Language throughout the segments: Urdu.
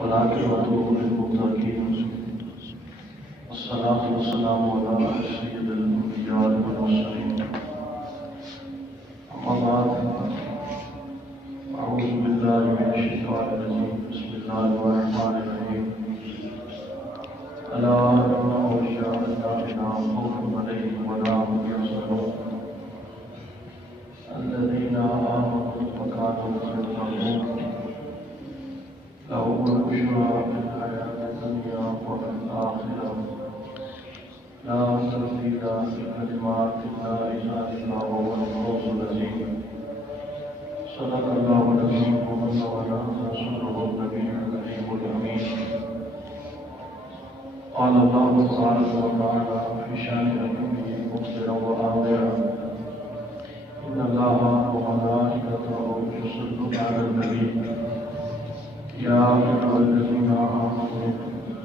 والعاقبة للمتقين والصلاة والسلام على سيد الأنبياء والمرسلين أما بعد أعوذ بالله من الشيطان الرجيم بسم الله الرحمن الرحيم ألا إن أولياء الله لا خوف عليهم ولا هم يحزنون الذين آمنوا وكانوا يتقون لهم البشرى في الحياة الدنيا وفي الآخرة لا تبديل لكلمات الله ذلك هو الفوز العظيم صدق الله العظيم وبلغنا رسوله النبي الكريم الأمين قال الله تبارك وتعالى في شأن نبيه مبشرا وآمرا إن الله وملائكته يصلون على النبي يا أيها الذين آمنوا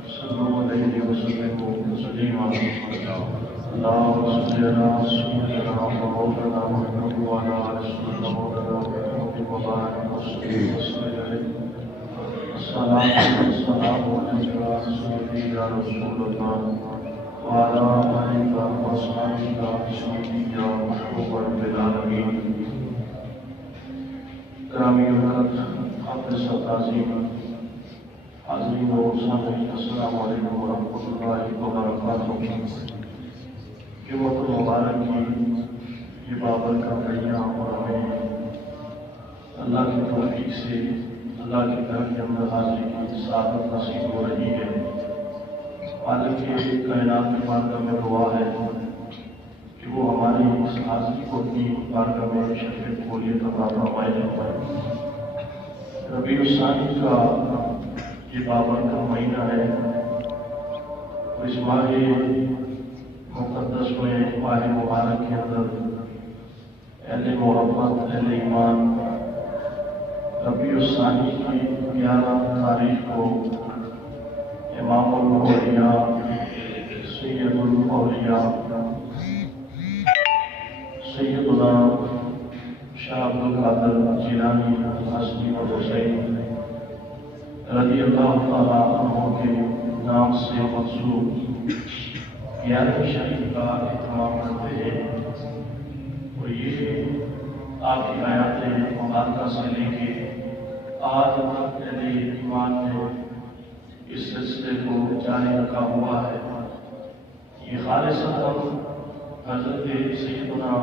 صلوا عليه وسلموا تسليما اللهم صل على سيدنا ومولانا محمد وعلى آل سيدنا مولانا محمد وبارك وسلم عليه الصلاة والسلام عليك يا سيدي يا رسول الله وعلى آلك وأصحابك سيدي يا محبوب رب العالمين گرامی وقت حافظ تعظیم حاضرین و سامعین السلام علیکم ورحمۃ اللہ وبرکاتہ۔ جمعۃ المبارک کی یہ بابرکت ایام اور ہمیں اللہ کی توفیق سے اللہ کے گھر کے اندر حاضری کی سعادت نصیب ہو رہی ہے۔ مالک کائنات کی بارگاہ میں دعا ہے کہ وہ ہماری اس حاضری کو اپنی بارگاہ میں شرف قبولیت عطا فرمائے۔ ربیع الثانی کا یہ بابرکت مہینہ ہے، اس ماہ مقدس میں ماہ مبارک کے اندر اہل محبت اہل ایمان ربیع الثانی کی 11 تاریخ کو امام الاولیاء سید الاولیاء سیدنا شاہ عبدالقادر جیلانی حسنی و حسین رضی اللہ تعالیٰ عنہ کے نام سے منسوب 11 شریف کا اہتمام کرتے ہیں، اور یہ آپ کی آیات مبارکہ سے لے کے آج تک اہل ایمان نے اس سلسلے کو جاری رکھا ہوا ہے۔ یہ خالصتاً حضرت سیدنا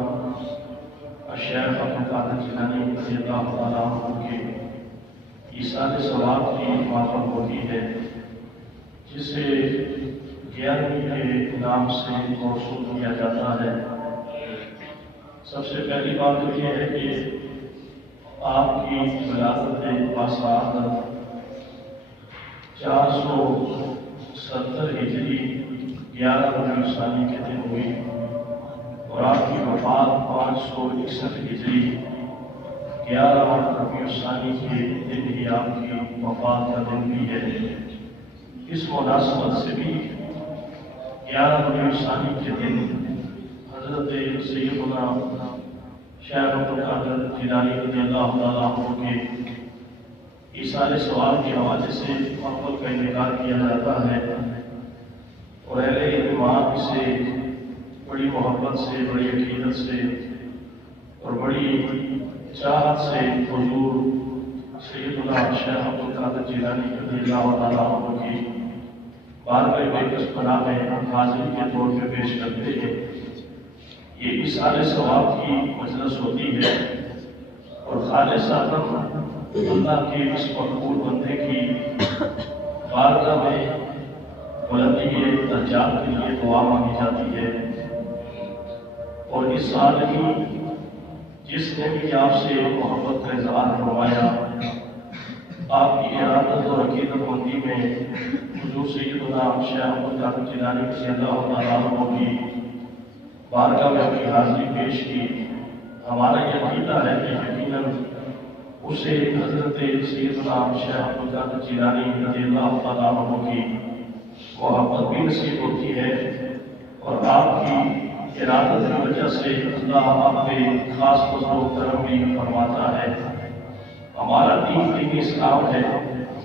الشیخ عبدالقادر جیلانی رضی اللہ تعالیٰ عنہ کے ایصال ثواب کی محفل ہوتی ہے، جسے 11ویں کے نام سے موصول کیا جاتا ہے۔ سب سے پہلی بات تو یہ ہے کہ آپ کی ولادت باسعادت 470 ہجری 11 ربیع الثانی کے دن ہوئی، اور آپ کی وفات 561 ہجری 11 ربیع الثانی کے دن ہی آپ کی وفات کا دن بھی ہے۔ اس مناسبت سے بھی 11 ربیع الثانی کے دن حضرت سیدنا شیخ عبدالقادر جیلانی رضی اللہ تعالیٰ عنہ کے ایصال ثواب کے حوالے سے محفل کا انعقاد کیا جاتا ہے، اور اہل ایمان سے بڑی محبت سے، بڑی عقیدت سے اور بڑی چاہت سے حضور سیدنا شیخ عبدالقادر جیلانی رضی اللہ تعالیٰ عنہ کی بارگاہ بےکس پناہ میں حاضری کے طور پہ پیش کرتے ہیں۔ یہ ایصال ثواب کی مجلس ہوتی ہے، اور خالصتاً اللہ کے اس مقبول بندے کی بارگاہ میں بلندی درجات کے لیے دعا مانگی جاتی ہے۔ اور اس سال ہی جس نے بھی آپ سے محبت کا اظہار فرمایا، آپ کی ارادت اور عقیدت مندی میں حضور سیدنا شیخ عبدالقادر جیلانی رضی اللہ تعالیٰ عنہ کی بارگاہ میں اپنی حاضری پیش کی۔ ہمارا یہ عقیدہ ہے کہ یقیناً اسے حضرت سیدنا شیخ عبدالقادر جیلانی رضی اللہ تعالیٰ عنہ کی محبت بھی نصیب ہوتی ہے، اور آپ کی ارادت کی وجہ سے اللہ آپ پہ خاص فضل و کرم بھی فرماتا ہے۔ ہمارا دین دین اسلام ہے،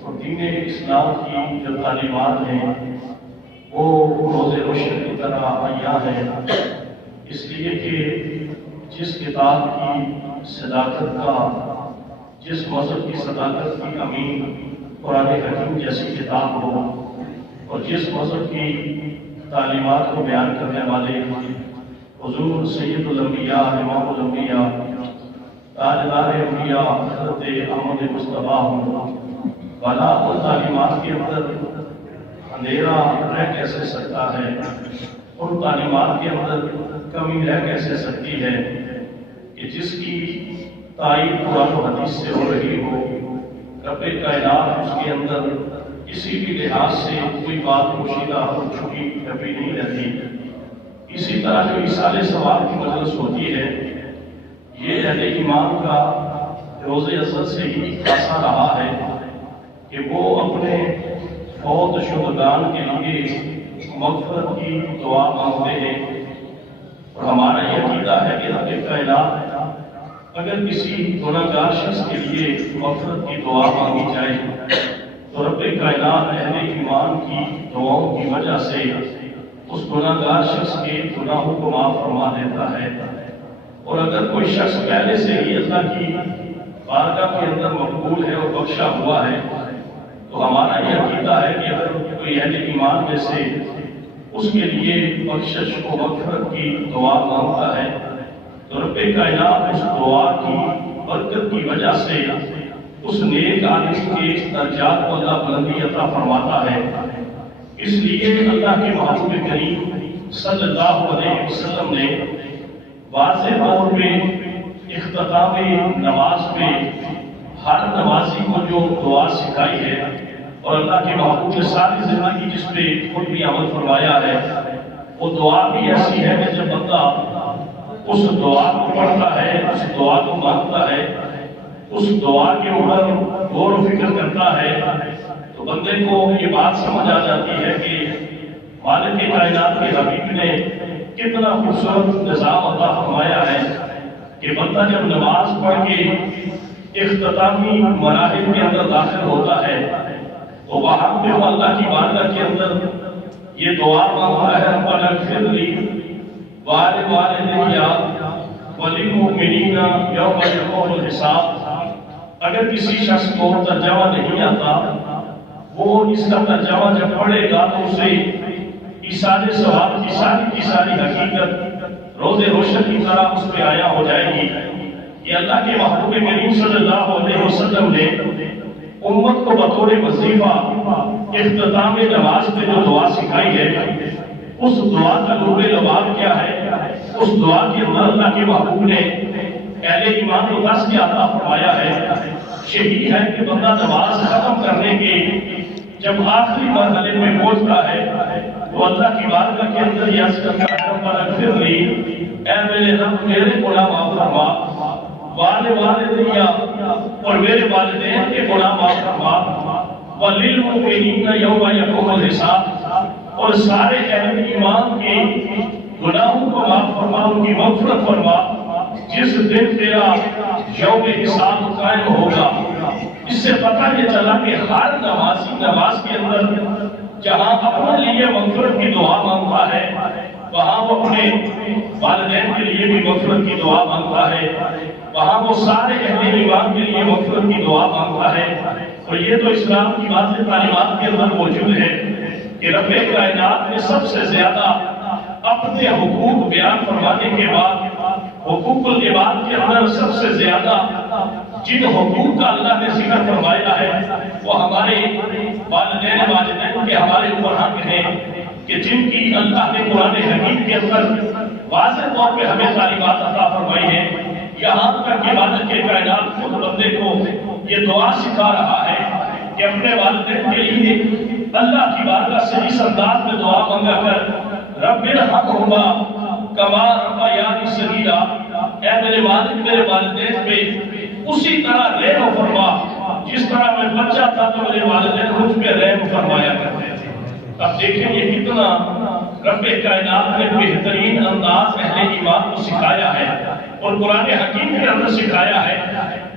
اور دین اسلام کی جو تعلیمات ہیں وہ روز روشن کی طرح عیاں ہیں، اس لیے کہ جس کتاب کی صداقت کا، جس مذہب کی صداقت کی امین قرآن حکیم جیسی کتاب ہو، اور جس مذہب کی تعلیمات کو بیان کرنے والے حضور سید الانبیاء امام الانبیاء تاجدار انبیاء حضرت احمد مصطفیٰ ہوں، بھلا ان تعلیمات کے اندر اندھیرا رہ کیسے سکتا ہے، ان تعلیمات کے اندر کمی رہ کیسے سکتی ہے کہ جس کی تائید قرآن و حدیث سے ہو رہی ہو، رب کائنات اس کے اندر کسی بھی لحاظ سے کوئی بات پوشیدہ اور چھپی کبھی نہیں رہتی۔ اسی طرح جو ایصال ثواب کی مجلس ہوتی ہے، یہ اہل ایمان کا روز ازل سے ہی خاصا رہا ہے کہ وہ اپنے فوت شدگان کے لیے مغفرت کی دعا مانگتے ہیں، اور ہمارا یہ عقیدہ ہے کہ رب کائنات اگر کسی گناہگار شخص کے لیے مغفرت کی دعا مانگی جائے تو رب کائنات اہل ایمان کی دعاؤں کی وجہ سے اس گناہگار شخص کے گناہوں کو معاف فرما دیتا ہے۔ اور اگر کوئی شخص پہلے سے ہی اللہ کی بارگاہ کے اندر مقبول ہے اور بخشا ہوا ہے تو ہمارا یہ عقیدہ ہے کہ اگر کوئی اہل ایمان میں سے اس کے لیے بخشش و مغفرت کی دعا مانگتا ہے تو رب کائنات اس دعا کی برکت کی وجہ سے اس نیک آدمی کے درجات کو اللہ بلندی عطا فرماتا ہے۔ اس لیے اللہ کے محبوب کریم صلی اللہ علیہ وسلم نے واضح طور پہ اختتام نماز میں ہر نمازی کو جو دعا سکھائی ہے، اور اللہ کے محبوب نے ساری زندگی جس پہ خود بھی عمل فرمایا ہے، وہ دعا بھی ایسی ہے کہ جب بندہ اس دعا کو پڑھتا ہے، اس دعا کو مانگتا ہے، اس دعا کے اوپر غور و فکر کرتا ہے تو بندے کو یہ بات سمجھ آ جاتی ہے کہ مالک کائنات کے حبیب نے کتنا خوبصورت نظام عطا فرمایا ہے کہ بندہ جب نماز پڑھ کے اختتامی مراحل کے اندر داخل ہوتا ہے تو وہاں پہ وہ اللہ کی بارگاہ کے اندر یہ دعا مانگتا ہے، ربنا اغفر لی ولوالدی وللمؤمنین یوم یقوم الحساب۔ اگر کسی شخص کو ترجمہ نہیں آتا، وہ اس کا ترجمہ جب پڑھے گا تو اسے ایصال ثواب کی ساری حقیقت روز روشن کی طرح اس پہ آیا ہو جائے گی۔ یہ اللہ کے محبوب کریم صلی اللہ علیہ وسلم نے امت کو بطور وظیفہ اختتام نماز پہ جو دعا سکھائی ہے، اس دعا کا نور لباب کیا ہے؟ اس دعا کے اندر اللہ کے محبوب نے اہل ایمان کو دس کے عطا فرمایا ہے۔ شہید ہے کہ بندہ نماز ختم کرنے کے جب آخری مرحلے میں پہنچتا ہے تو اللہ کی بارگاہ کے اندر یہ عرض کرتا ہے، ربنا اغفر لی، اے میرے رب میرے گناہ معاف فرما، والدیا اور میرے والدین کے گناہ معاف فرما، وللمؤمنین یوم یقوم الحساب، اور سارے اہل ایمان کے گناہوں کو معاف فرما، ان کی مغفرت فرما جس دن تیرا یوم حساب قائم ہوگا۔ اس سے پتہ یہ چلا کہ ہر نمازی نماز کے اندر جہاں اپنے لیے مغفرت کی دعا مانگتا ہے، وہاں وہ اپنے والدین کے لیے بھی مغفرت کی دعا مانگتا ہے، وہاں وہ سارے اہل ایمان کے لیے مغفرت کی دعا مانگتا ہے۔ اور یہ تو اسلام کی واضح تعلیمات کے اندر موجود ہے کہ رب کائنات نے سب سے زیادہ اپنے حقوق بیان فرمانے کے بعد حقوق العباد کے اندر سب سے زیادہ جن حقوق کا اللہ نے ذکر فرمایا ہے وہ ہمارے والدین کے ہمارے اوپر حق ہیں کہ جن کی اللہ نے قرآن حکیم کے اندر واضح طور پہ ہمیں تعلیمات عطا فرمائی ہے۔ یہاں تک کہ مالک کائنات خود بندے کو یہ دعا سکھا رہا ہے کہ اپنے والدین کے لیے اللہ کی بارگاہ سے اس انداز میں دعا مانگا کر، رب ارحمہما کما ربیانی صغیرا، اے میرے والد میرے والدین پہ اسی طرح رحم فرما جس طرح میں بچہ تھا تو میرے والدین مجھ پہ رحم فرمایا کرتے تھے۔ اب دیکھیں یہ کتنا رب کائنات نے بہترین انداز اہل ایمان کو سکھایا ہے اور قرآن حکیم کے اندر سکھایا ہے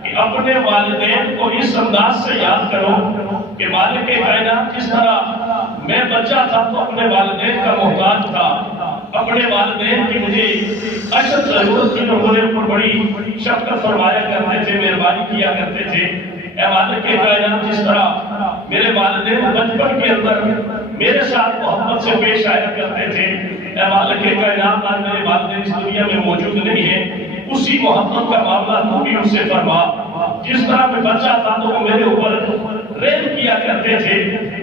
کہ کہ اپنے والدین کو اس انداز سے یاد کرو کہ مالک کائنات جس طرح میں بچہ تھا تو اپنے والدین کا محتاج تھا، اپنے والدین کی مجھے اشد ضرورت تھی، لوگوں نے اوپر بڑی شفقت فرمایا کرتے تھے، مہربانی کیا کرتے تھے۔ اے مالک کائنات جس طرح میرے والدین بچپن کے اندر میرے ساتھ محبت سے پیش آیا کرتے تھے، اے مالک کائنات آج میرے والدین اس دنیا میں موجود نہیں ہیں، اسی محبت کا معاملہ تو بھی ان سے فرما۔ جس طرح میں بچہ تھا تو وہ میرے اوپر رحم کیا کرتے تھے،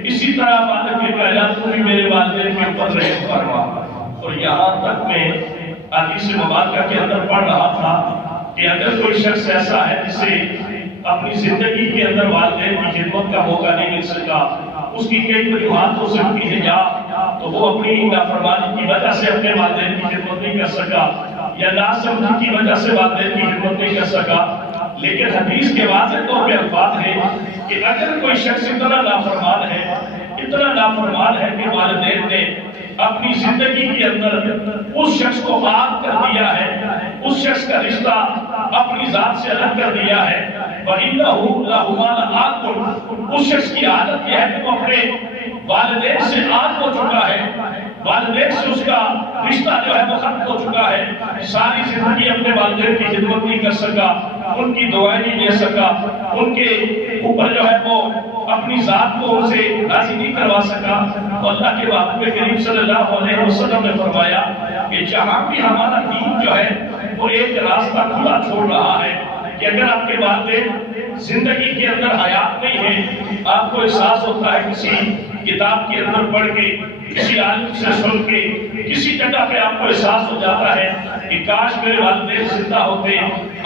اسی طرح مالک کائنات تو بھی میرے والدین کے اوپر رحم فرما۔ اور یہاں تک میں حدیث مبارکہ کے اندر پڑھ رہا تھا کہ اگر کوئی شخص ایسا ہے جسے اپنی زندگی کے اندر والدین کی خدمت کا موقع نہیں مل سکا، اس کی کئی وجوہات ہو سکتی ہے، یا تو وہ اپنی نافرمانی کی وجہ سے اپنے والدین کی خدمت نہیں کر سکا، یا ناسمجھی کی وجہ سے والدین کی خدمت نہیں کر سکا۔ لیکن حدیث کے واضح طور پہ الفاظ ہے کہ اگر کوئی شخص اتنا نافرمان ہے کہ والدین نے اپنی زندگی کے اندر اس شخص کو عاد کر دیا ہے، اس شخص کا رشتہ اپنی ذات سے الگ کر دیا ہے، وَإِنَّهُ لَهُمَا لَعَاقٌ، اس شخص کی عادت یہ ہے کہ وہ اپنے والدین سے عاد ہو چکا ہے، والدین سے اس کا رشتہ جو ہے وہ ختم ہو چکا ہے، ساری زندگی اپنے والدین کی خدمت نہیں کر سکا، ان کی دعائیں نہیں لے سکا، ان کے اوپر جو ہے وہ اپنی ذات کو ان سے راضی نہیں کروا سکا۔ تو اللہ کے محبوب کریم صلی اللہ علیہ وسلم نے فرمایا کہ جہاں بھی ہمارا دین جو ہے وہ ایک راستہ کھلا چھوڑ رہا ہے کہ اگر آپ کے والدین زندگی کے اندر حیات نہیں ہے، آپ کو احساس ہوتا ہے کسی کتاب کے اندر پڑھ کے، کسی عالم سے سن کے، کسی جگہ پہ آپ کو احساس ہو جاتا ہے کہ کاش میرے والدین زندہ ہوتے،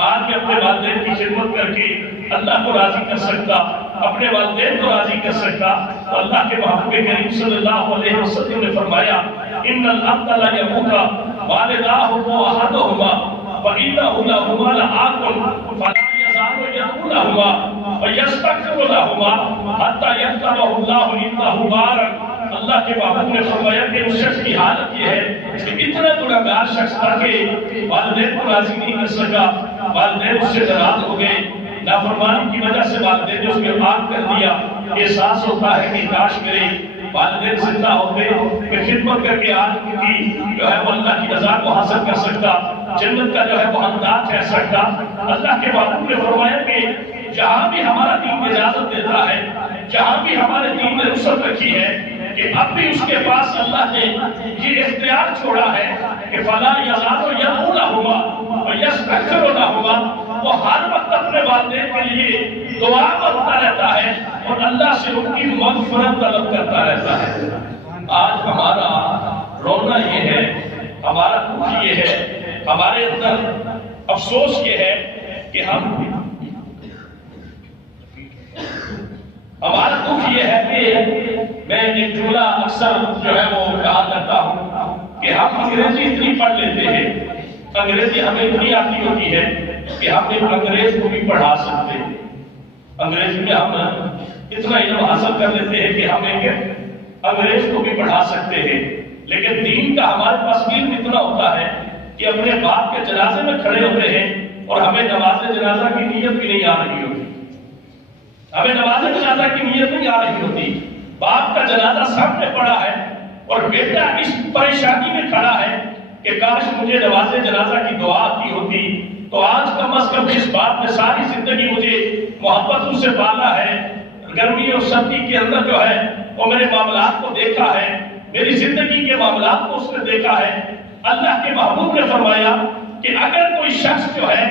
آج میں اپنے والدین کی خدمت کر کے اللہ کو راضی کر سکتا، اپنے والدین کو راضی کر سکتا۔ تو اللہ کے محبوب کریم صلی اللہ علیہ وسلم نے فرمایا ان العبد لا يموت والداه واحدهما فإنه لهما لعاق فلا يزال يدعو لهما ويستغفر لهما حتى يكتبه الله عنده بارا۔ اللہ کے محبوب نے فرمایا کہ اس شخص کی حالت یہ ہے کہ اتنا گناہگار شخص تھا کہ والدین کو راضی نہیں کر سکا، والدین اس سے ناراض ہو گئے، نافرمانی کی وجہ سے والدین نے اس کے عاق کر دیا۔ احساس ہوتا ہے کہ کاش میرے والدین زندہ ہوتے، کہ خدمت کر کے آج ان کی جو ہے وہ اللہ کی رضا کو حاصل کر سکتا، جنت کا جو ہے وہ انداز کہہ سکتا۔ اللہ کے محبوب نے فرمایا کہ جہاں بھی ہمارا دین اجازت دیتا ہے، جہاں بھی ہمارے دین نے رخصت رکھی ہے کہ اب بھی اس کے پاس اللہ نے یہ اختیار چھوڑا ہے کہ فلا یزال یدعو لهما ویستغفر لهما، وہ ہر وقت اپنے والدین کے لیے دعا مانگتا رہتا ہے اور اللہ سے ان کی مغفرت طلب کرتا رہتا ہے۔ آج ہمارا رونا یہ ہے، ہمارا دکھ یہ ہے، ہمارے اندر افسوس یہ ہے کہ ہمارا دکھ یہ ہے کہ میں ایک جملہ اکثر جو ہے وہ کہا کرتا ہوں کہ ہم انگریزی اتنی پڑھ لیتے ہیں، انگریزی ہمیں اتنی آتی ہوتی ہے کہ ہم ایک انگریز کو بھی پڑھا سکتے ہیں، انگریزی میں ہم اتنا علم حاصل کر لیتے ہیں کہ ہم ایک انگریز کو بھی پڑھا سکتے ہیں، لیکن دین کا ہمارے پاس علم اتنا ہوتا ہے کہ اپنے باپ کے جنازے میں کھڑے ہوتے ہیں اور ہمیں نماز جنازہ کی نیت بھی نہیں آ رہی ہوتی، ہمیں نماز جنازہ کی نیت نہیں آ رہی ہوتی، باپ کا جنازہ سامنے پڑا ہے اور بیٹا اس پریشانی میں کھڑا ہے کہ کاش مجھے نماز جنازہ کی دعا آتی ہوتی، تو آج کم از کم جس باپ نے ساری زندگی مجھے محبتوں سے پالا ہے، گرمی اور سردی کے اندر جو ہے وہ میرے معاملات کو دیکھا ہے، میری زندگی کے معاملات کو اس نے دیکھا ہے۔ اللہ کے محبوب نے فرمایا کہ اگر کوئی شخص جو ہے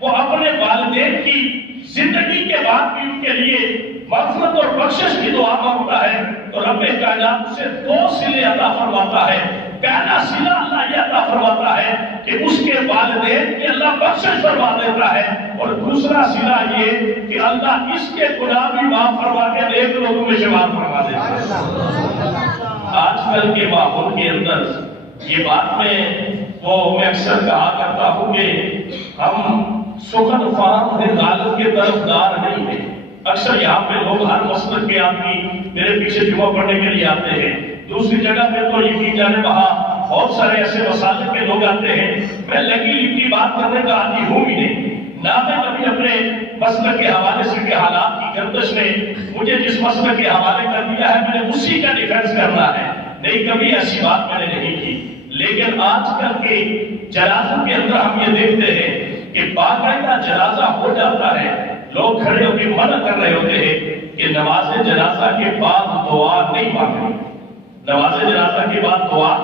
وہ اپنے والدین کی زندگی کے بعد بھی ان کے لیے مغفرت اور بخشش کی دعا مانگتا ہے تو رب کائنات اسے دو صلے عطا فرماتا ہے۔ پہلا صلہ اللہ یہ عطا فرماتا ہے کہ اس کے والدین کی اللہ بخشش فرما دیتا ہے، اور دوسرا صلہ یہ کہ اللہ اس کے گناہ بھی معاف فرما کے نیک لوگوں میں شمار فرما دیتا ہے۔ آج کل کے ماحول کے اندر یہ بات میں اکثر کہا کرتا ہوں کہ ہم سخن فہم ہے غالب کے طرفدار نہیں ہیں۔ اکثر یہاں پہ لوگ ہر مسلک کے آدمی میرے پیچھے جمعہ پڑھنے کے لیے آتے ہیں، دوسری جگہ پہ تو یقین جانے وہاں بہت سارے ایسے مساجد کے لوگ آتے ہیں، میں لگی لپٹی بات کرنے کا عادی ہوں ہی نہیں، نہ میں کبھی اپنے مسلک کے حوالے سے کہ حالات کی گردش نے مجھے جس مسلک کے حوالے کر دیا ہے میں نے اسی کا ڈیفینس کرنا ہے، نہیں کبھی ایسی بات میں نے نہیں کی۔ لیکن آج کل کے جنازوں کے اندر ہم یہ دیکھتے ہیں کہ باقاعدہ جنازہ ہو جاتا ہے، لوگ کھڑے ہو کے منع کر رہے ہوتے ہیں کہ نماز جنازہ کے بعد دعا نہیں مانگنی، نماز جنازہ کے بعد دعا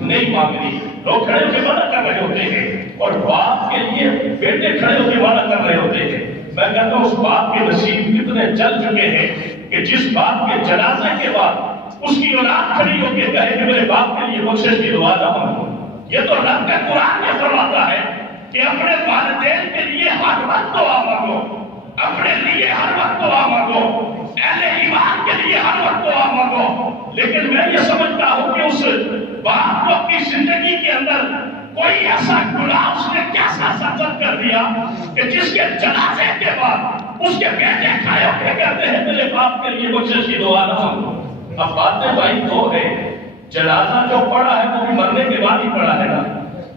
نہیں مانگنی، لوگ کھڑے ہو کے منع کر رہے ہوتے ہیں، اور باپ کے لیے بیٹے کھڑے ہو کے منع کر رہے ہوتے ہیں۔ میں کہتا ہوں اس باپ کے نصیب کتنے چل چکے ہیں کہ جس باپ کے جنازے کے بعد اس کی اولاد کھڑی ہو کے کہے کہ میرے باپ کے لیے بخشش کی دعا نہ مانگو۔ یہ تو رب کا قرآن یہ فرماتا ہے کہ اپنے والدین کے لیے ہر وقت دعا مانگو، اپنے لیے ہر وقت دعا مانگو، اہل ایمان کے لیے ہر وقت دعا مانگو۔ لیکن میں یہ سمجھتا ہوں کہ اس باپ کو اپنی زندگی کے اندر کوئی ایسا گناہ اس نے کیسا سرزد کر دیا کہ جس کے جنازے کے بعد اس کے بیٹے کھڑے ہو کے کہتے ہیں میرے باپ کے لیے بخشش کی دعا نہ مانگو۔ اب باتیں بھائی دو ہے، جنازہ جو پڑھا ہے وہ بھی مرنے کے بعد ہی پڑھا ہے نا،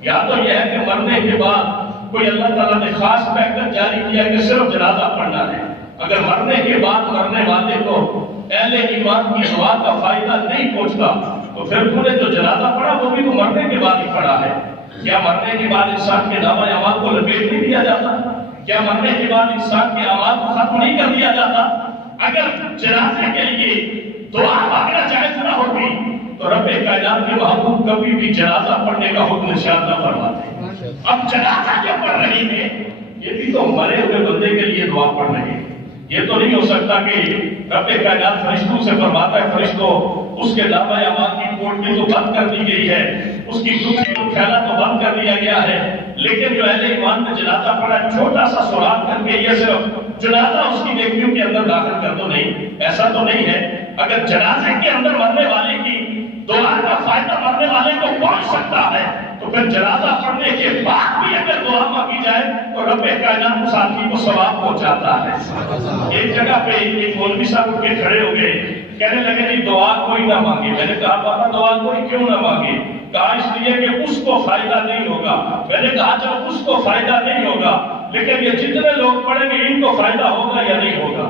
یا تو یہ ہے کہ مرنے کے بعد کوئی اللہ تعالیٰ نے خاص پیکر جاری کیا کہ صرف جنازہ پڑھنا ہے، اگر مرنے کے بعد مرنے والے کو اہل ایمان کی دعا کا فائدہ نہیں پہنچتا تو پھر تو نے جو جنازہ پڑھا وہ بھی تو مرنے کے بعد ہی پڑھا ہے۔ کیا مرنے کے بعد انسان کے نامہ اعمال کو لپیٹ نہیں دیا جاتا؟ کیا مرنے کے بعد انسان کے اعمال کو ختم نہیں کر دیا جاتا؟ اگر جنازے کے لیے دعا مانگنا جائز نہ ہوتی تو رب کائنات کے محبوب کبھی بھی جنازہ پڑھنے کا حکم ارشاد نہ فرماتے۔ اب جنازہ جو پڑھ رہی ہے یہ بھی تو مرے ہوئے بندے کے لیے دعا پڑھ رہی ہے۔ یہ تو نہیں ہو سکتا کہ رب کائنات فرشتوں سے فرماتا ہے فرشتوں اس کے نامہ اعمال کی پورٹی تو بند کر دی گئی ہے، اس کی کرسی کو پھیلا تو بند کر دیا گیا ہے، لیکن جو اہل ایمان نے جنازہ پڑھا چھوٹا سا سراغ کر کے یہ صرف جنازہ اس کی نیکیوں کے اندر داخل کر دو، نہیں، ایسا تو نہیں ہے۔ اگر جنازے کے اندر مرنے والے کی دعا کا فائدہ مرنے والے کو پہنچ سکتا ہے تو پھر جنازہ پڑھنے کے بعد بھی اگر دعا مانگی جائے تو رب کائنات اس آدمی کو ثواب پہنچاتا ہے۔ ایک جگہ پہ ایک مولوی صاحب اٹھ کے کھڑے ہو گئے، کہنے لگے جی دعا کوئی نہ مانگے۔ میں نے کہا بابا دعا کوئی کیوں نہ مانگے؟ کہا اس لیے کہ اس کو فائدہ نہیں ہوگا۔ میں نے کہا جب اس کو فائدہ نہیں ہوگا لیکن یہ جتنے لوگ پڑھیں گے ان کو فائدہ ہوگا یا نہیں ہوگا؟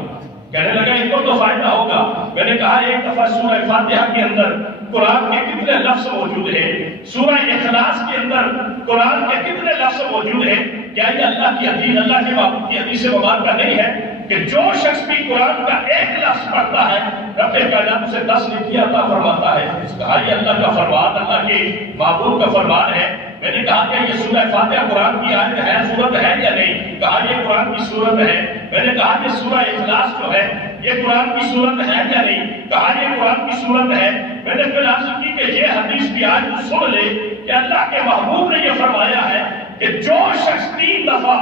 کہنے لگا ان کو تو فائدہ ہوگا۔ میں نے کہا ایک دفعہ سورہ فاتحہ کے اندر قرآن کے کتنے لفظ موجود ہیں، سورہ اخلاص کے اندر قرآن کے کتنے لفظ موجود ہیں؟ کیا یہ اللہ کی حدیث، اللہ کے محبوب کی حدیث مبارکہ نہیں ہے کہ جو شخص بھی قرآن کا ایک لفظ پڑھتا ہے رب کائنات اسے 10 نیکی عطا فرماتا ہے؟ کہا یہ اللہ کا فرمان، اللہ کے محبوب کا فرمان ہے۔ میں نے کہا کہ یہ سورہ فاتحہ قرآن کی آیت ہے، سورت ہے یا نہیں؟ کہا یہ قرآن کی سورت ہے۔ میں نے کہا کہ سورہ اخلاص جو ہے یہ قرآن کی سورت ہے یا نہیں؟ کہا یہ قرآن کی سورت ہے۔ میں نے پھر عرض کی کہ یہ حدیث کی آیت سن لے کہ اللہ کے محبوب نے یہ فرمایا ہے کہ جو شخص 3 دفعہ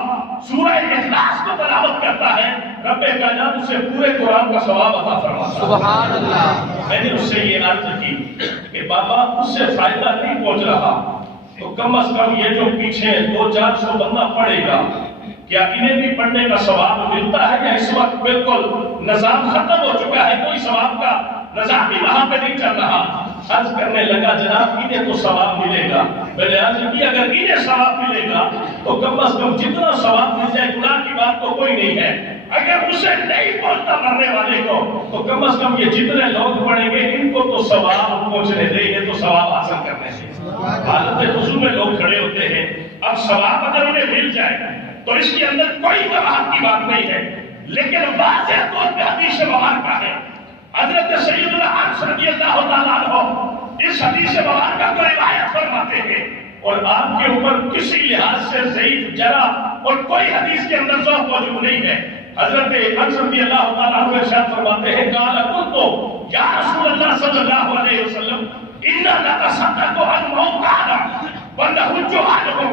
سورہ اخلاص کو تلاوت کرتا ہے رب کائنات اسے پورے قرآن کا ثواب عطا فرماتا ہے۔ سبحان اللہ۔ میں نے اس سے یہ عرض کی کہ بابا اس سے فائدہ نہیں پہنچ رہا تو کم از کم یہ جو پیچھے 200-400 بندہ پڑھے گا کیا انہیں بھی پڑھنے کا ثواب ملتا ہے یا اس وقت بالکل نظام ختم ہو چکا ہے، کوئی ثواب کا نظام بھی وہاں پہ نہیں چل رہا؟ عرض کرنے لگا جناب انہیں تو ثواب ملے گا۔ میں نے عرض کی اگر انہیں ثواب ملے گا تو کم از کم جتنا ثواب مل جائے گناہ کی بات تو کوئی نہیں ہے، اگر اسے نہیں پہنچتا مرنے والے کو تو کم از کم یہ جتنے لوگ پڑھیں گے ان کو تو ثواب پہنچنے دیں، انہیں تو ثواب حاصل کرنے دیں۔ حالت حضور میں لوگ کھڑے ہوتے ہیں، اب ثواب اگر انہیں مل جائے تو اس کے اندر کوئی کباہت کی بات نہیں ہے، لیکن واضح طور پہ حدیث مبارکہ ہے۔ حضرت سیدنا انس رضی اللہ تعالیٰ عنہ اس حدیث مبارکہ کو روایت فرماتے ہیں اور آپ کے اوپر کسی لحاظ سے ضعیف جرح اور کوئی حدیث کے اندر ضعف موجود نہیں ہے۔ حضرت انس رضی اللہ تعالیٰ عنہ ارشاد فرماتے ہیں قال قلت یا رسول اللہ صلی اللہ علیہ وسلم انا نتصدق عن موتانا ونحج عنهم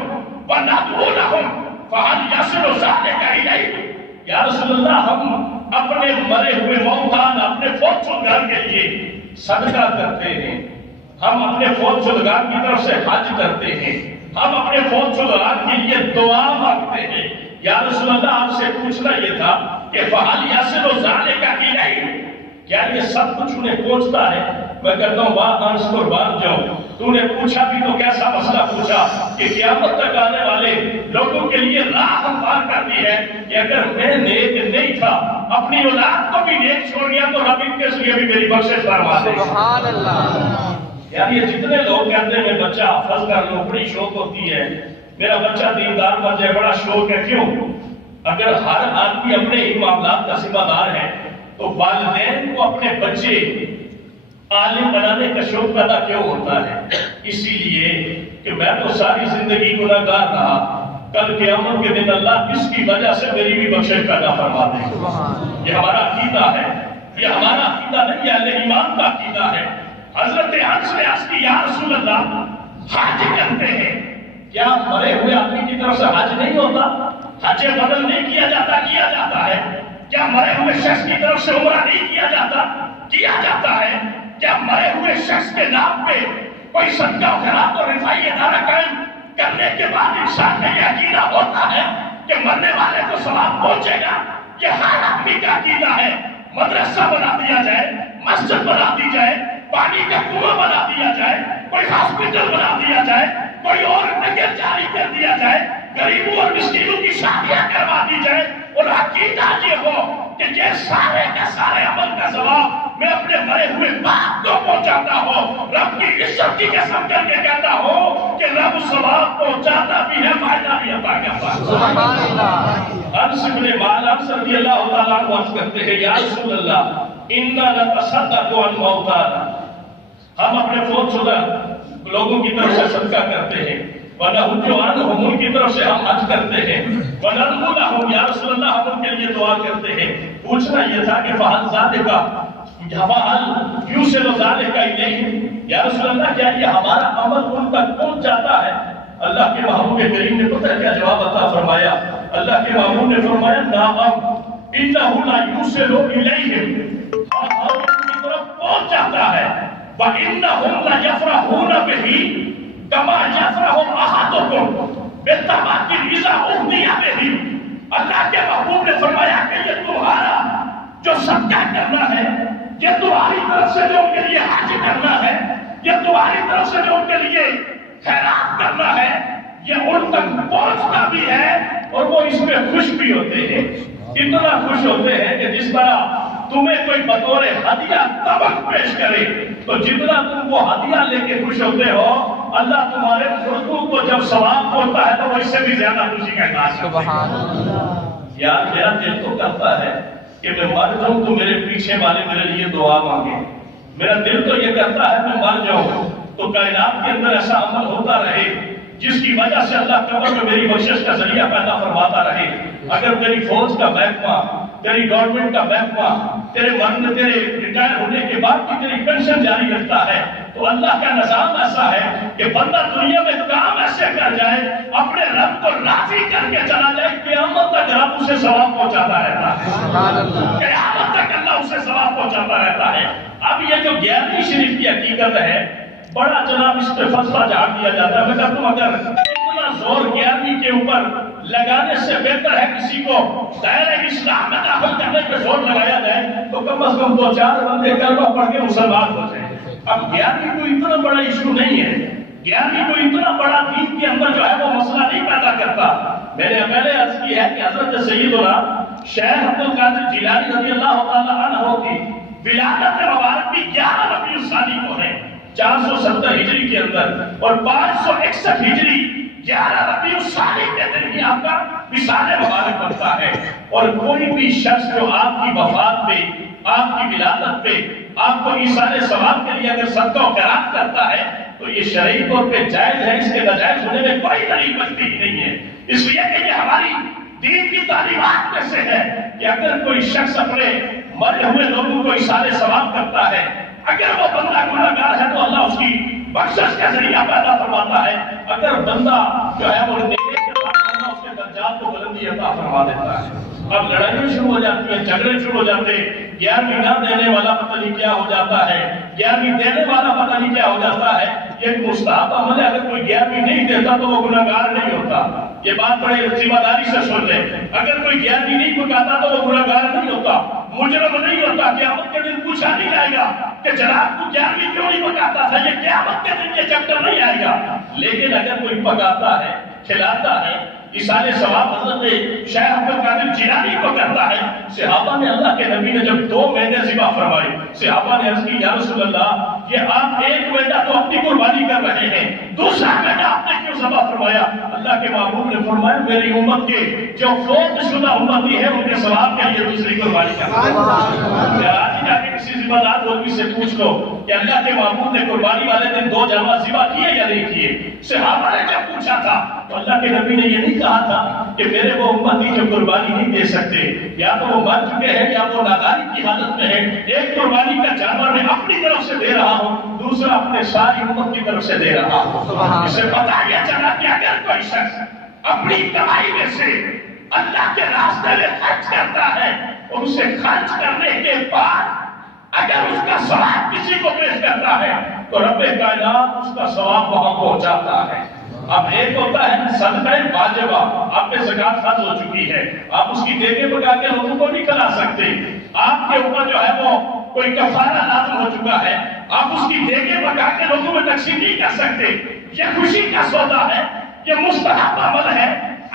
وندعو لهم فهل يصل ذلك اليك؟ یا رسول اللہ ہم اپنے مرے ہوئے موتان اپنے فوت شدگان کے لیے صدقہ کرتے ہیں، ہم اپنے فوت شدگان کی طرف سے حج کرتے ہیں، ہم اپنے فوت شدگان کے لیے دعا مانگتے ہیں۔ یا رسول اللہ آپ سے پوچھنا یہ تھا کہ فَهَلْ يَصِلُ ذَلِكَ إِلَيْهِ؟ کیا یہ سب کچھ انہیں پہنچتا ہے؟ میں کہتا ہوں واہ انس قربان جاؤ، تو نے پوچھا بھی تو کیسا مسئلہ پوچھا کہ قیامت تک آنے والے لوگوں کے لیے راہ ہموار کر دی ہے کہ اگر میں نیک نہیں تھا اپنی اولاد کو بھی نیک چھوڑ گیا تو رب ان کے لیے بھی میری بخشش فرما دے. سبحان اللہ. یار یہ جتنے لوگ کہتے ہیں میں بچہ حفظ کر لوں, بڑی شوق ہوتی ہے میرا بچہ دیندار بن جائے, بڑا شوق ہے. کیوں؟ اگر ہر آدمی اپنے ہی معاملات کا ذمہ دار ہے تو والدین کو اپنے بچے عالم بنانے کا شوق پیدا کیوں ہوتا ہے؟ اسی لیے کہ میں تو ساری زندگی گناہگار رہا, کل قیامت کے دن اللہ اس کی وجہ سے میری بھی بخشش پیدا فرما دے. یہ ہمارا عقیدہ ہے, یہ ہمارا عقیدہ نہیں ہے, اہل ایمان کا عقیدہ ہے. حضرت انس نے عرض کی یا رسول اللہ حج کرتے ہیں, کیا مرے ہوئے آدمی کی طرف سے حج نہیں ہوتا؟ حج بدل نہیں کیا جاتا؟ کیا جاتا ہے. کیا مرے ہوئے شخص کی طرف سے عمرہ نہیں کیا جاتا؟ کیا جاتا ہے. کیا مرے ہوئے شخص کے نام پہ کوئی صدقہ و خیرات اور رفائی ادارہ قائم کرنے کے بعد انسان کا یہ عقیدہ ہوتا ہے کہ مرنے والے کو ثواب پہنچے گا؟ یہ ہر آدمی کا عقیدہ ہے. مدرسہ بنا دیا جائے, مسجد بنا دی جائے, پانی کا کنواں بنا دیا جائے, کوئی ہاسپٹل بنا دیا جائے, کوئی اور نگر جاری کر دیا جائے, غریبوں اور مسکینوں کی شادیاں کروا دی جائے, اور عقیدہ یہ ہو کہ یہ سارے کا سارے عمل کا ثواب میں اپنے مرے ہوئے باپ کو پہنچاتا ہوں. رب کی عزت کی قسم کر کے کہتا ہوں کہ رب ثواب پہنچاتا بھی ہے, فائدہ بھی عطا کرتا ہے. سبحان اللہ. انس بن مالک رضی اللہ تعالیٰ عنہ عرض کرتے ہیں یا رسول اللہ انا نتصدق عن موتانا, ہم اپنے فوت شدہ لوگوں کی طرف سے صدقہ کرتے ہیں, وَنَحُجُّ عَنْهُمْ ان کی طرف سے ہم حج کرتے ہیں, وَنَدْعُو لَهُمْ یا رسول اللہ ہم ان کے لیے دعا کرتے ہیں. پوچھنا یہ تھا کہ فَهَلْ ذَلِكَ فَهَلْ يُوصِلُ ذَلِكَ إِلَيْهِمْ, یا رسول اللہ کیا یہ ہمارا عمل ان تک پہنچ جاتا ہے؟ اللہ کے محبوب کریم نے پتہ کیا جواب عطا فرمایا؟ اللہ کے محبوب نے فرمایا نعم إِنَّهُ لَا يُوصِلُ إِلَيْهِمْ, ہاں ان کی طرف پہنچ جاتا ہے. وَإِنَّهُمْ لَيَفْرَحُونَ بِهِ کما یفرح احدکم بالتمام اذا اهدی به. اللہ کے محبوب نے فرمایا کہ یہ تمہارا جو صدقہ کرنا ہے, یہ تمہاری طرف سے جو ان کے لیے حج کرنا ہے, یہ تمہاری طرف سے جو ان کے لیے خیرات کرنا ہے, یہ ان تک پہنچتا بھی ہے اور وہ اس میں خوش بھی ہوتے ہیں. اتنا خوش ہوتے ہیں کہ جس طرح تمہیں کوئی بطور ہدیہ طبق پیش کرے تو جتنا تم وہ ہدیہ لے کے خوش ہوتے ہو, اللہ تمہارے مردوں کو جب ثواب ہوتا ہے تو وہ اس سے بھی زیادہ خوشی کا احساس کرتے ہیں. سبحان اللہ. یار میرا دل تو کرتا ہے کہ میں مر جاؤں تو میرے پیچھے والے میرے لیے دعا مانگے. میرا دل تو یہ کرتا ہے میں مر جاؤں تو کائنات کے اندر ایسا عمل ہوتا رہے جس کی وجہ سے اللہ قبر میں میری بخشش کا ذریعہ پیدا فرماتا رہے. اگر تیری فوج کا محکمہ, تیری گورنمنٹ کا محکمہ تیرے مرنے تیرے ریٹائر ہونے کے بعد کی تیری پینشن جاری رکھتا ہے تو اللہ کا نظام ایسا ہے کہ بندہ دنیا میں کام ایسے کر جائے, اپنے رب کو راضی کر کے چلا جائے, قیامت تک رب اسے ثواب پہنچاتا رہتا ہے. قیامت تک اللہ اسے ثواب پہنچاتا رہتا ہے. اب یہ جو 11ویں شریف کی حقیقت ہے, بڑا جناب اس پہ فلسفہ جھاڑ دیا جاتا ہے. میں کہتا ہوں اگر اتنا زور 11ویں کے اوپر لگانے سے بہتر ہے کسی کو دائرہ اسلام میں داخل کرنے پہ زور لگایا جائے تو کم از کم 2-4 بندے کلمہ پڑھ کے مسلمان ہو جائیں. اب 11ویں کوئی اتنا بڑا ایشو نہیں ہے, 11ویں کوئی اتنا بڑا دین کے اندر جو ہے وہ مسئلہ نہیں پیدا کرتا. میں نے پہلے عرض کی ہے کہ حضرت سیدنا شیخ عبد القادر جیلانی رضی اللہ تعالی عنہ کی ولادت مبارک بھی 11 ربیع الثانی کو ہے 470 ہجری کے اندر, اور 561 ہجری 11 ربیع الثانی کے دن ہی آپ کا وصال مبارک بنتا ہے. اور کوئی بھی شخص جو آپ کی وفات پہ, آپ کی ولادت پہ آپ کو ایصال ثواب کے لیے اگر صدقہ و خیرات کرتا ہے تو یہ شرعی طور پہ جائز ہے, اس کے ناجائز ہونے میں کوئی دلیل بچتی ہی نہیں ہے. اس لیے کہ یہ ہماری دین کی تعلیمات میں سے ہے کہ اگر کوئی شخص اپنے مرے ہوئے لوگوں کو ایصال ثواب کرتا ہے, اگر وہ بندہ گناہگار ہے تو اللہ اس کی بخشش کا ذریعہ پیدا فرماتا ہے. اگر بندہ جو ہے وہ نیکی کے ساتھ اللہ اس کے درجات کو بلندی عطا فرما دیتا ہے. اب لڑائیاں شروع ہو جاتی ہیں, جھگڑے شروع ہو جاتے ہیں, 11ویں نہ دینے والا پتہ نہیں کیا ہو جاتا ہے, 11ویں دینے والا پتہ نہیں کیا ہو جاتا ہے. یہ ایک مستحب عمل ہے, اگر کوئی 11ویں نہیں دیتا تو وہ گناہگار نہیں ہوتا. یہ بات بڑے ذمہ داری سے سن لیں، اگر کوئی گیانی نہیں پکاتا تو وہ گنہگار نہیں ہوتا، مجرم نہیں ہوتا۔ قیامت کے دن پوچھا نہیں جائے گا کہ جناب تو گیانی کیوں نہیں پکاتا تھا، یہ قیامت کے دن یہ چکر نہیں آئے گا۔ لیکن اگر کوئی پکاتا ہے، کھلاتا ہے، ایصال ثواب حضرت شیخ عبد القادر جیلانی کو کرتا ہے۔ صحابہ نے اللہ کے نبی نے جب 2 مہینے ذبح فرمائے، صحابہ نے عرض کی یا رسول اللہ یہ آپ 1 مہینہ تو اپنی قربانی کر رہے ہیں، دوسرا مہینہ آپ نے کیوں ذبح فرمایا؟ اللہ کے محبوب نے فرمایا میری امت کے جو فوت شدہ امتی ہے ان کے ثواب کے لیے دوسری قربانی کرنا۔ آج جا کے کسی ذمہ دار مولوی سے پوچھ لو کہ اللہ کے محبوب نے قربانی والے دن 2 جانور ذبح کیے یا نہیں کیے؟ صحابہ نے جب پوچھا تھا تو اللہ کے نبی نے یہ نہیں کہا تھا کہ میرے وہ امتی جو قربانی نہیں دے سکتے، یا تو وہ مر چکے ہیں یا وہ نادانی کی حالت میں ہے، ایک قربانی کا جانور میں اپنی طرف سے دے رہا ہوں، دوسرا اپنے ساری امت کی طرف سے دے رہا ہوں۔ اسے پتا یہ چلا کہ اگر کوئی شخص اپنی کمائی میں سے اللہ کے راستے میں خرچ کرتا ہے اور اسے خرچ کرنے کے بعد اگر اس کا ثواب کسی کو پیش کرتا ہے تو رب کائنات اس کا ثواب وہاں پہنچاتا ہے۔ اب ایک ہوتا ہے صدقہ واجبہ، آپ پہ زکات فرض ہو چکی ہے، آپ اس کی دیگیں پکا کے لوگوں کو نہیں کھلا سکتے، آپ کے اوپر جو ہے وہ کوئی کفارہ لازم ہو چکا ہے، آپ اس کی دیگیں پکا کے لوگوں میں تقسیم نہیں کر سکتے، یہ خوشی کا سودا ہے، یہ مستحب عمل ہے۔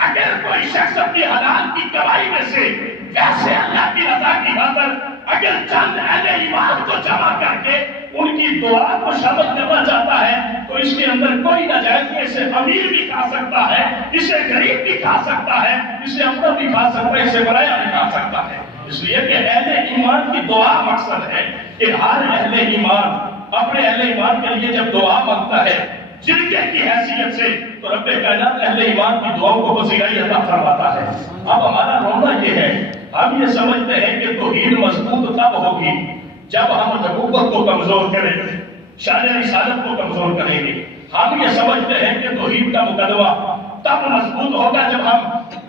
اگر کوئی شخص اپنی حلال کی کمائی میں سے ویسے اللہ کی رضا کی خاطر اگر چند اہل ایمان کو جمع کر کے ان کی دعا کو شامل کرنا چاہتا ہے تو اس کے اندر کوئی ناجائز نہیں، اسے امیر بھی کھا سکتا ہے، اسے غریب بھی کھا سکتا ہے، اسے اپنا بھی کھا سکتا ہے، اسے پرایا بھی کھا سکتا ہے۔ اس لیے کہ اہل ایمان کی دعا مقصد ہے کہ ہر اہل ایمان اپنے اہل ایمان کے لیے جب دعا مانگتا ہے جرگے کی حیثیت سے تو رب کائنات اہل ایمان کی دعاؤں کو پذیرائی عطا فرماتا ہے۔ اب ہمارا رونا یہ ہے، ہم یہ سمجھتے ہیں کہ توحید مضبوط تب ہوگی جب ہم نبوت کو کمزور کریں گے، شان رسالت کو کمزور کریں گے۔ ہم یہ سمجھتے ہیں کہ توحید کا مقدمہ تب مضبوط ہوگا جب ہم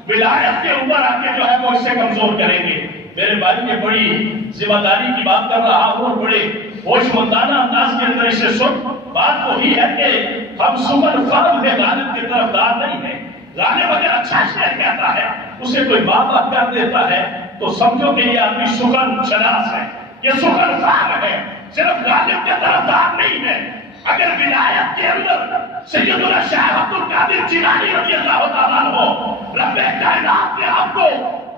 ولایت کے اوپر آ کے جو ہے وہ اسے کمزور کریں گے۔ میرے بھائی یہ بڑی ذمہ داری کی بات کر رہا ہوں اور بڑے ہوش مندانہ انداز کے اندر اسے سن۔ بات وہی ہے کہ ہم سمن فرم ہے، غالب کی طرف دار نہیں ہے۔ غالب اگر اچھا شعر کہتا ہے اسے کوئی بات کر دیتا ہے تو سمجھو کہ یہ آدمی سخن شناس ہے، یہ سخن فرم ہے، صرف غالب کے طرف دار نہیں ہے۔ اگر ولایت کے اندر سیدنا شیخ عبد القادر جیلانی رضی اللہ تعالیٰ عنہ رب کائنات نے آپ کو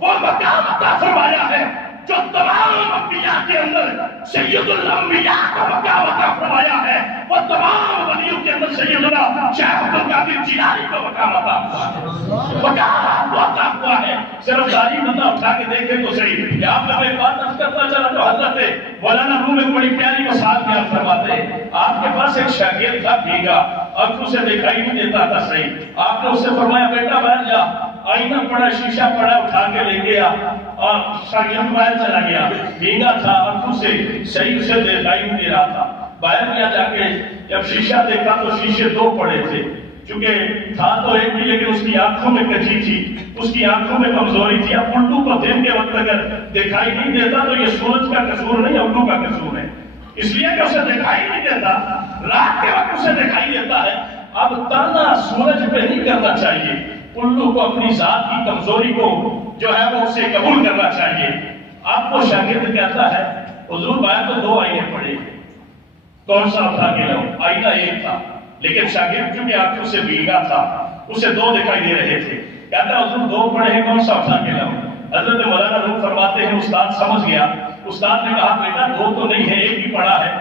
وہ مقام عطا فرمایا ہے جو تمام انبیاء کے اندر سید الانبیاء کا مقام عطا فرمایا ہے، وہ تمام ولیوں کے اندر سیدنا شیخ عبد القادر جیلانی کا مقام عطا ہوا ہے۔ صرف داری بندہ اٹھا کے دیکھے تو صحیح۔ آپ نے ایک بات عرض کرتا چلا تو حضرت مولانا روم ایک بڑی پیاری مثال بیان فرماتے ہیں۔ آپ کے پاس ایک شاگرد تھا بھیگا، آنکھوں سے دکھائی نہیں دیتا تھا صحیح۔ آپ نے اس سے فرمایا بیٹا باہر جا، آئینہ پڑا، شیشہ پڑا، اٹھا کے لے گیا اور شاگرد باہر چلا گیا، بھیگا تھا، آنکھوں سے صحیح اسے دکھائی نہیں دے رہا تھا۔ باہر گیا جا کے جب شیشہ دیکھا تو شیشے 2 پڑے تھے، چونکہ تھا تو ایک بھی لیکن اس کی آنکھوں میں کجی تھی، اس کی آنکھوں میں کمزوری تھی۔ اب الٹو کو دن کے وقت اگر دکھائی نہیں دیتا تو یہ سورج کا قصور نہیں، الٹو کا قصور ہے، اس لیے کہ اسے دکھائی نہیں دیتا، رات کے وقت اسے دکھائی دیتا ہے۔ اب تانا سورج پہ نہیں کرنا چاہیے، الٹو کو اپنی ذات کی کمزوری کو جو ہے وہ اسے قبول کرنا چاہیے۔ آپ کو شاگرد کہتا ہے حضور باہر تو 2 آئینے پڑے، کون سا اٹھا کے لاؤ؟ آئینہ ایک تھا لیکن شاگرد چونکہ آنکھوں سے بھیگا تھا اسے 2 دکھائی دے رہے تھے، کہتا ہے حضور 2 پڑے ہیں، کون سا اٹھا کے لاؤ؟ حضرت مولانا روم فرماتے ہیں استاد سمجھ گیا، استاد نے کہا بیٹا 2 تو نہیں ہے، ایک ہی پڑا ہے۔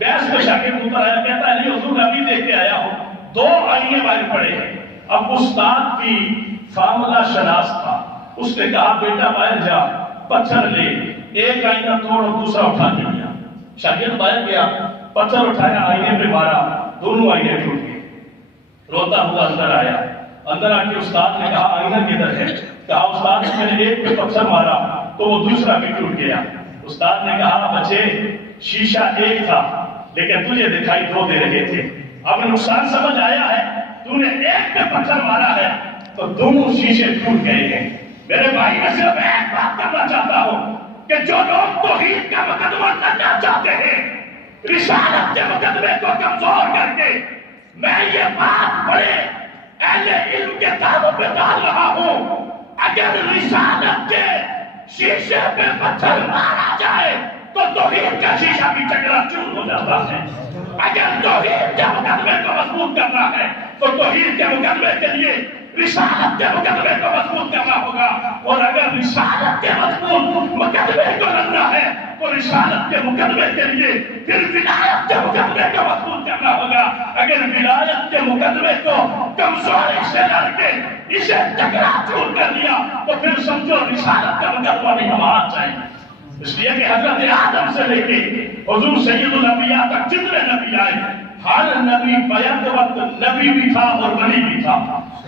بحث میں شاگرد اوپر آیا، کہتا ہے نہیں حضور ابھی دیکھ کے آیا ہوں 2 آئینے باہر پڑے ہیں۔ اب استاد کی فارمولا شناس تھا، اس نے کہا بیٹا باہر جا، پتھر لے، ایک آئینہ توڑ اور دوسرا اٹھا کے لیا۔ شاگرد باہر گیا، پتھر اٹھایا، آئینے پہ مارا، دونوں آئینے ٹوٹ گئے۔ روتا ہوا اندر آیا، اندر آ کے استاد نے کہا آئینہ کدھر ہے؟ کہا استاد میں نے ایک پہ پتھر مارا تو وہ دوسرا بھی ٹوٹ گیا۔ استاد نے کہا بچے شیشہ ایک تھا لیکن تجھے دکھائی 2 دے رہے تھے، اب نقصان سمجھ آیا ہے، تو نے ایک پہ پتھر مارا ہے تو دونوں شیشے ٹوٹ گئے ہیں۔ میرے بھائی میں صرف ایک بات کرنا چاہتا ہوں کہ جو لوگ توحید کا مقدمہ کرنا چاہتے ہیں، رسالت کے مقدمے کو کمزور کر کے، میں یہ بات بڑے اہل علم کے دعووں پہ ڈال رہا ہوں، اگر رسالت کے شیشے پہ پتھر مارا جائے تو توحید کا شیشہ بھی چکرا چور ہو جاتا ہے۔ اگر توحید کے مقدمے کو مضبوط کرنا ہے تو توحید کے مقدمے کے لیے رسالت کے مقدمے کو مضبوط کرنا ہوگا، اور اگر رسالت کے مضبوط مقدمے کو لڑنا ہے تو رسالت کے مقدمے کے لیے پھر ولایت کے مقدمے کو مضبوط کرنا ہوگا۔ اگر ولایت کے مقدمے کو کمزوری سے لڑ کے اسے چکرا چور کر دیا تو پھر سمجھو رسالت کا مقدمہ بھی ہمارا چاہیے۔ اس لیے کہ حضرت آدم سے لے کے حضور سید الانبیاء تک جتنے نبی آئے، ہر نبی بیعت وقت نبی بھی تھا اور ولی بھی تھا۔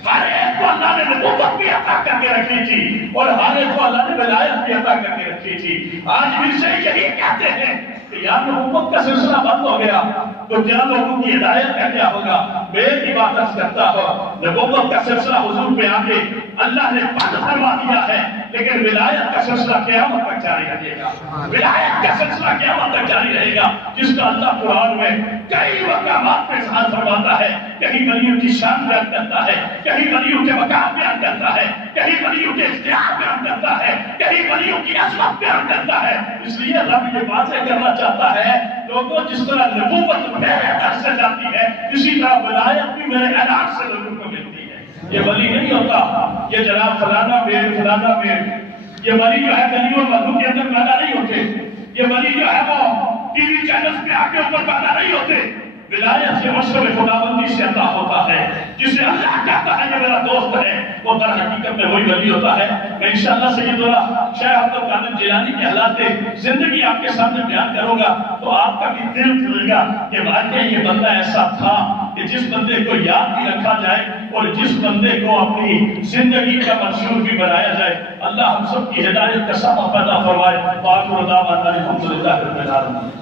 ہر ایک کو اللہ نے نبوت بھی عطا کر کے رکھی تھی اور ہر ایک کو اللہ نے ولایت بھی عطا کر کے رکھی تھی۔ آج بھی سے یہی کہتے ہیں کہ یا نبوت کا سلسلہ بند ہو گیا تو کیا لوگوں کی ہدایت کا کیا ہوگا؟ میں ایک بات عرض کرتا ہوں، نبوت کا سلسلہ حضور پہ آ کے اللہ نے بند فرما دیا ہے، لیکن ولایت کا سلسلہ قیامت تک جاری رہے گا۔ ولایت کا سلسلہ قیامت تک جاری رہے گا، جس کا اللہ قرآن میں کئی مقامات پہ اظہار فرماتا ہے۔ کہیں ولیوں کی شان بیان کرتا ہے، کہیں ولیوں کے مقام بیان کرتا ہے، کہیں ولیوں کے اختیار بیان کرتا ہے، کہیں ولیوں کی عظمت بیان کرتا ہے۔ اس لیے رب یہ واضح کرنا چاہتا ہے لوگوں، جس طرح نبوت میرے در سے جاتی ہے اسی طرح ولایت بھی میرے اعلان سے لوگوں کو ملتی ہے۔ یہ ولی نہیں ہوتا یہ جناب فلانا پیر فلانا پیر، یہ ولی جو ہے گلیوں محلوں کے اندر پیدا نہیں ہوتے، یہ ولی جو ہے وہ ٹی وی چینلز پہ آ کے اوپر پیدا نہیں ہوتے۔ ولایت سے مشرب خداوندی سے عطا ہوتا ہے، جسے اللہ کہتا ہے یہ میرا دوست ہے، وہ در حقیقت میں وہی ولی ہوتا ہے۔ میں انشاءاللہ سیدنا شیخ عبد القادر جیلانی کے حالات زندگی آپ کے سامنے بیان کروں گا تو آپ کا بھی دل کھلے گا کہ واقعی یہ بندہ ایسا تھا کہ جس بندے کو یاد بھی رکھا جائے اور جس بندے کو اپنی زندگی کا منشور بھی بنایا جائے۔ اللہ ہم سب کی ہدایت کا سبب پیدا فرمائے۔ وآخر دعوانا الحمدللہ رب العالمین۔